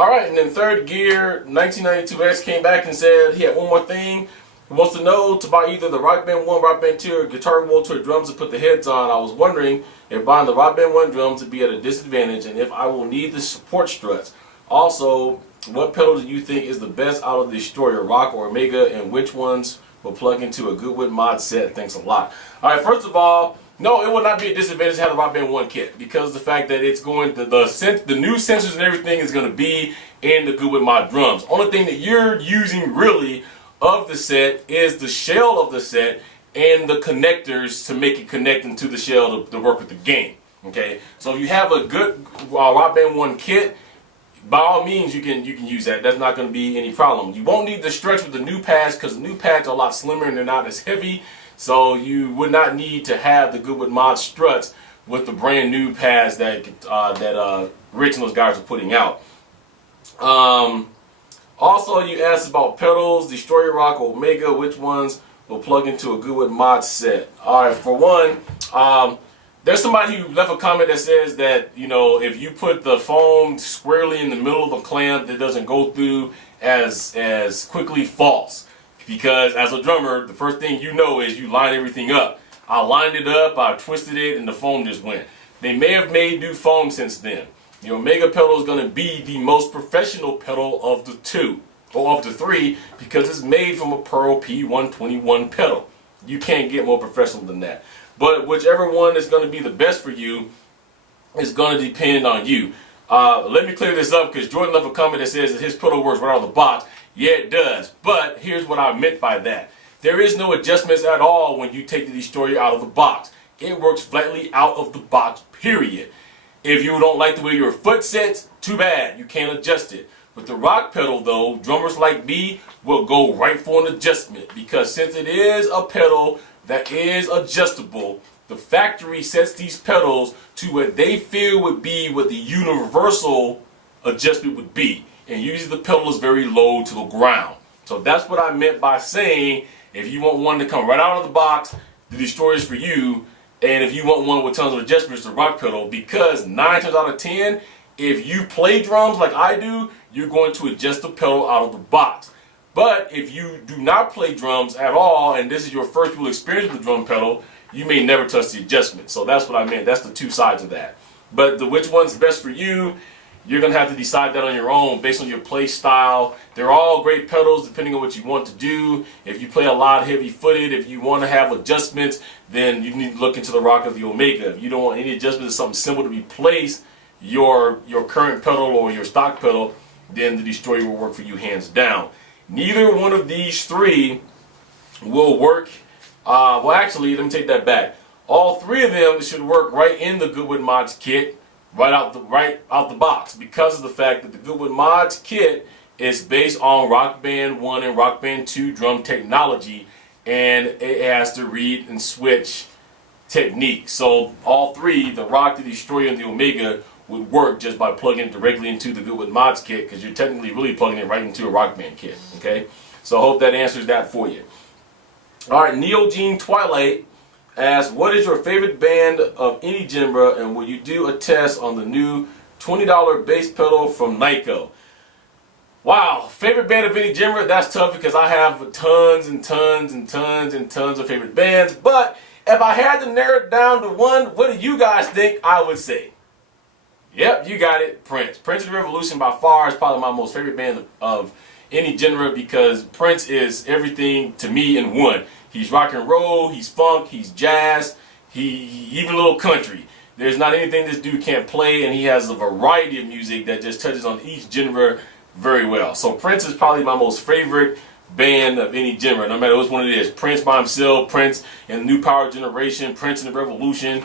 Alright, and then Third Gear 1992X came back and said he had one more thing. He wants to know to buy either the Rock Band 1, Rock Band 2, or Guitar World Tour drums to put the heads on. I was wondering if buying the Rock Band 1 drums would be at a disadvantage and if I will need the support struts. Also, what pedal do you think is the best out of the Destroyer, Rock or Omega, and which ones will plug into a GoodWood Mod set? Thanks a lot. Alright, first of all, no, it will not be a disadvantage to have the Rock Band 1 kit because the fact that it's going to, the new sensors and everything is going to be in the GoodWood Mod drums. Only thing that you're using really of the set is the shell of the set and the connectors to make it connect into the shell to work with the game. Okay, so if you have a good Rock Band 1 kit, by all means you can use that. That's not going to be any problem. You won't need the struts with the new pads because the new pads are a lot slimmer and they're not as heavy. So you would not need to have the GoodWood Mod struts with the brand new pads that Rich and those guys are putting out. Also, you asked about pedals, Destroyer, Rock, or Omega. Which ones will plug into a GoodWood Mod set? All right, for one, there's somebody who left a comment that says that, you know, if you put the foam squarely in the middle of a clamp, it doesn't go through as quickly. False. Because as a drummer, the first thing you know is you line everything up. I lined it up, I twisted it, and the foam just went. They may have made new foam since then. The Omega pedal is going to be the most professional pedal of the two, or of the three, because it's made from a Pearl P121 pedal. You can't get more professional than that. But whichever one is going to be the best for you is going to depend on you. Let me clear this up because Jordan left a comment that says that his pedal works right out of the box. Yeah, it does. But here's what I meant by that. There is no adjustments at all when you take the Destroyer out of the box. It works flatly out of the box, period. If you don't like the way your foot sits, too bad. You can't adjust it. With the Rock pedal, though, drummers like me will go right for an adjustment because since it is a pedal that is adjustable, the factory sets these pedals to what they feel would be what the universal adjustment would be. And usually the pedal is very low to the ground. So that's what I meant by saying if you want one to come right out of the box, the Destroyer is for you. And if you want one with tons of adjustments, the Rock pedal, because 9 times out of 10, if you play drums like I do, you're going to adjust the pedal out of the box. But if you do not play drums at all, and this is your first real experience with the drum pedal, you may never touch the adjustment. So that's what I meant. That's the two sides of that. But which one's best for you, you're going to have to decide that on your own based on your play style. They're all great pedals depending on what you want to do. If you play a lot heavy-footed, if you want to have adjustments, then you need to look into the Rock or the Omega. If you don't want any adjustments, something simple to replace your current pedal or your stock pedal, then the Destroyer will work for you hands down. Neither one of these three will work. Well, actually, let me take that back. All three of them should work right in the GoodWood Mods kit. Right out the box because of the fact that the GoodWood Mods kit is based on Rock Band 1 and Rock Band 2 drum technology, and it has to read and switch technique. So all three, the Rock, the Destroyer, and the Omega, would work just by plugging it directly into the GoodWood Mods kit because you're technically really plugging it right into a Rock Band kit. Okay, so I hope that answers that for you. All right, NeogeneTwilight asks, what is your favorite band of any genre, and will you do a test on the new $20 bass pedal from NYKO? Wow, favorite band of any genre? That's tough because I have tons and tons and tons and tons of favorite bands. But if I had to narrow it down to one, what do you guys think I would say? Yep, you got it, Prince. Prince of the Revolution by far is probably my most favorite band of any genre because Prince is everything to me in one. He's rock and roll, he's funk, he's jazz, he even a little country. There's not anything this dude can't play, and he has a variety of music that just touches on each genre very well. So Prince is probably my most favorite band of any genre, no matter which one it is. Prince by himself, Prince and the New Power Generation, Prince and the Revolution,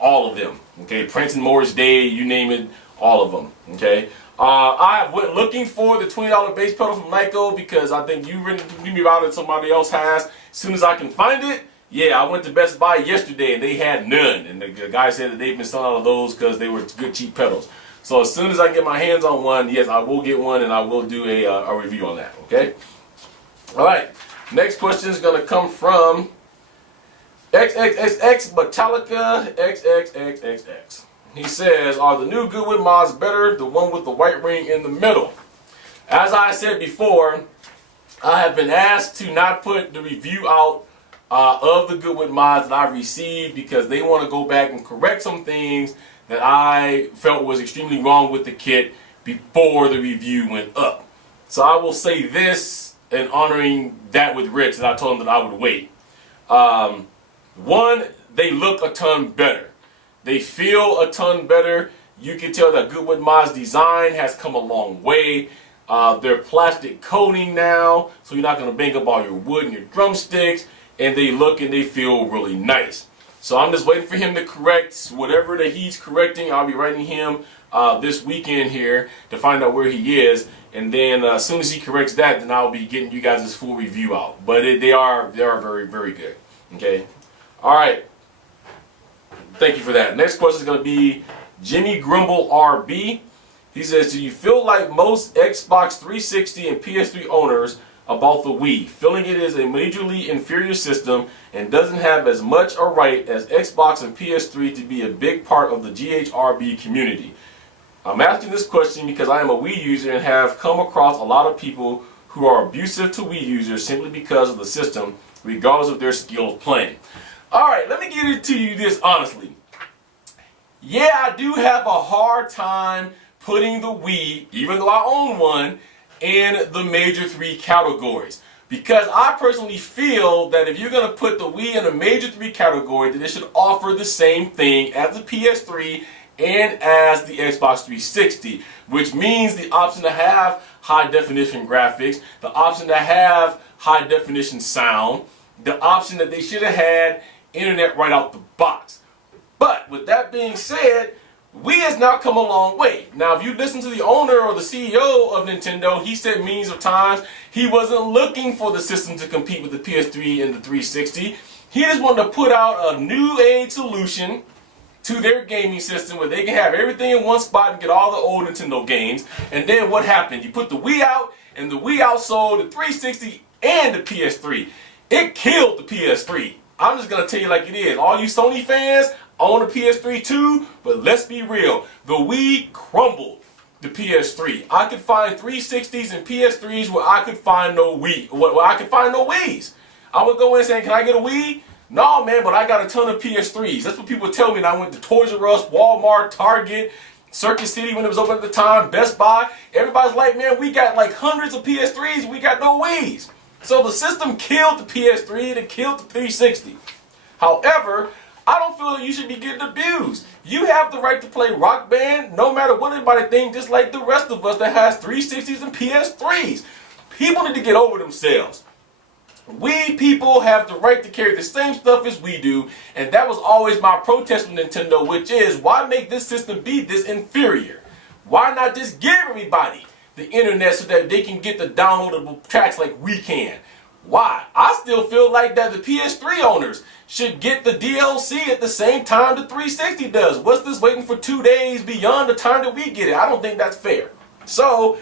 all of them. Okay, Prince and Morris Day, you name it, all of them. Okay. I went looking for the $20 bass pedal from NYKO because I think you written me about it, somebody else has. As soon as I can find it, yeah, I went to Best Buy yesterday and they had none. And the guy said that they've been selling out of those because they were good, cheap pedals. So as soon as I get my hands on one, yes, I will get one and I will do a review on that, okay? All right, next question is going to come from XxXxMetallicaxXXX. He says, are the new GoodWood Mods better? The one with the white ring in the middle. As I said before, I have been asked to not put the review out of the GoodWood Mods that I received because they want to go back and correct some things that I felt was extremely wrong with the kit before the review went up. So I will say this in honoring that with Rich, and I told him that I would wait. One, they look a ton better. They feel a ton better. You can tell that GoodWood Mods design has come a long way. They're plastic coating now, so you're not going to bang up all your wood and your drumsticks, and they look and they feel really nice. So I'm just waiting for him to correct whatever that he's correcting. I'll be writing him this weekend here to find out where he is, and then as soon as he corrects that, then I'll be getting you guys this full review out. But they are very, very good. Okay, all right. Thank you for that. Next question is going to be JimmyGrimbleRB. He says, do you feel like most Xbox 360 and PS3 owners about the Wii, feeling it is a majorly inferior system and doesn't have as much a right as Xbox and PS3 to be a big part of the GHRB community? I'm asking this question because I am a Wii user and have come across a lot of people who are abusive to Wii users simply because of the system, regardless of their skill of playing. Alright, let me give it to you this honestly. Yeah, I do have a hard time putting the Wii, even though I own one, in the major 3 categories. Because I personally feel that if you're going to put the Wii in a major 3 category, then it should offer the same thing as the PS3 and as the Xbox 360. Which means the option to have high definition graphics, the option to have high definition sound, the option that they should have had internet right out the box. But with that being said, Wii has now come a long way. Now, if you listen to the owner or the CEO of Nintendo, he said millions of times he wasn't looking for the system to compete with the PS3 and the 360. He just wanted to put out a new age solution to their gaming system where they can have everything in one spot and get all the old Nintendo games. And then what happened? You put the Wii out, and the Wii outsold the 360 and the PS3. It killed the PS3. I'm just going to tell you like it is. All you Sony fans own a PS3 too, but let's be real. The Wii crumbled the PS3. I could find 360s and PS3s where I could find no Wii, where I could find no Wiis. I would go in saying, can I get a Wii? No, man, but I got a ton of PS3s. That's what people tell me. And I went to Toys R Us, Walmart, Target, Circuit City when it was open at the time, Best Buy. Everybody's like, man, we got like hundreds of PS3s. We got no Wiis. So the system killed the PS3 and it killed the 360. However, I don't feel you should be getting abused. You have the right to play Rock Band no matter what anybody thinks, just like the rest of us that has 360s and PS3s. People need to get over themselves. We people have the right to carry the same stuff as we do, and that was always my protest with Nintendo, which is, why make this system be this inferior? Why not just give everybody the internet so that they can get the downloadable tracks like we can? Why? I still feel like that the PS3 owners should get the DLC at the same time the 360 does. What's this waiting for 2 days beyond the time that we get it? I don't think that's fair. So,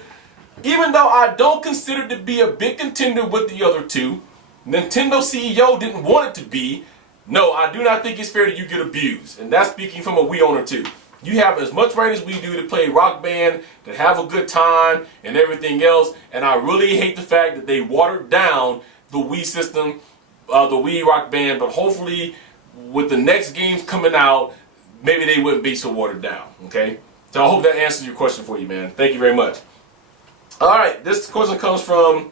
even though I don't consider it to be a big contender with the other two, Nintendo CEO didn't want it to be. No, I do not think it's fair that you get abused. And that's speaking from a Wii owner too. You have as much right as we do to play Rock Band, to have a good time, and everything else. And I really hate the fact that they watered down the Wii system, the Wii Rock Band. But hopefully, with the next games coming out, maybe they wouldn't be so watered down. Okay? So I hope that answers your question for you, man. Thank you very much. All right, this question comes from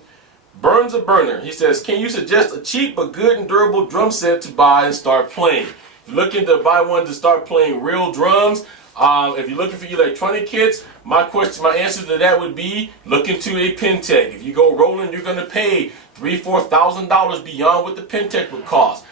Burns a Burner. He says, can you suggest a cheap but good and durable drum set to buy and start playing? If you're looking to buy one to start playing real drums, if you're looking for electronic kits, my answer to that would be look into a Pentec. If you go rolling, you're going to pay $3,000-$4,000 beyond what the Pentec would cost.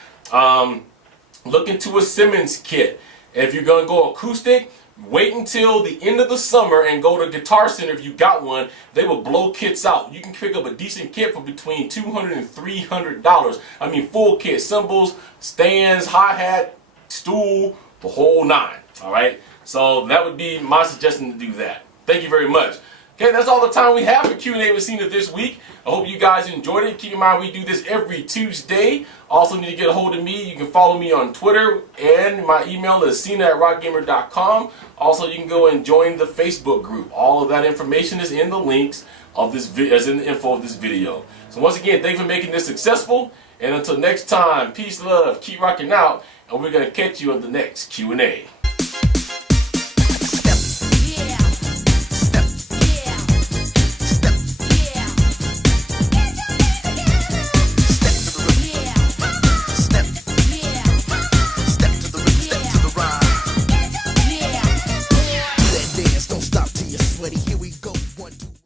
Look into a Simmons kit. If you're going to go acoustic, wait until the end of the summer and go to Guitar Center if you got one. They will blow kits out. You can pick up a decent kit for between $200 and $300. I mean, full kit, cymbals, stands, hi-hat, stool, the whole nine. All right. So that would be my suggestion to do that. Thank you very much. Okay, that's all the time we have for Q&A with Cena this week. I hope you guys enjoyed it. Keep in mind we do this every Tuesday. Also need to get a hold of me. You can follow me on Twitter, and my email is cena@rockgamer.com. Also, you can go and join the Facebook group. All of that information is in the links of this in the info of this video. So once again, thanks for making this successful. And until next time, peace, love, keep rocking out, and we're gonna catch you on the next Q&A.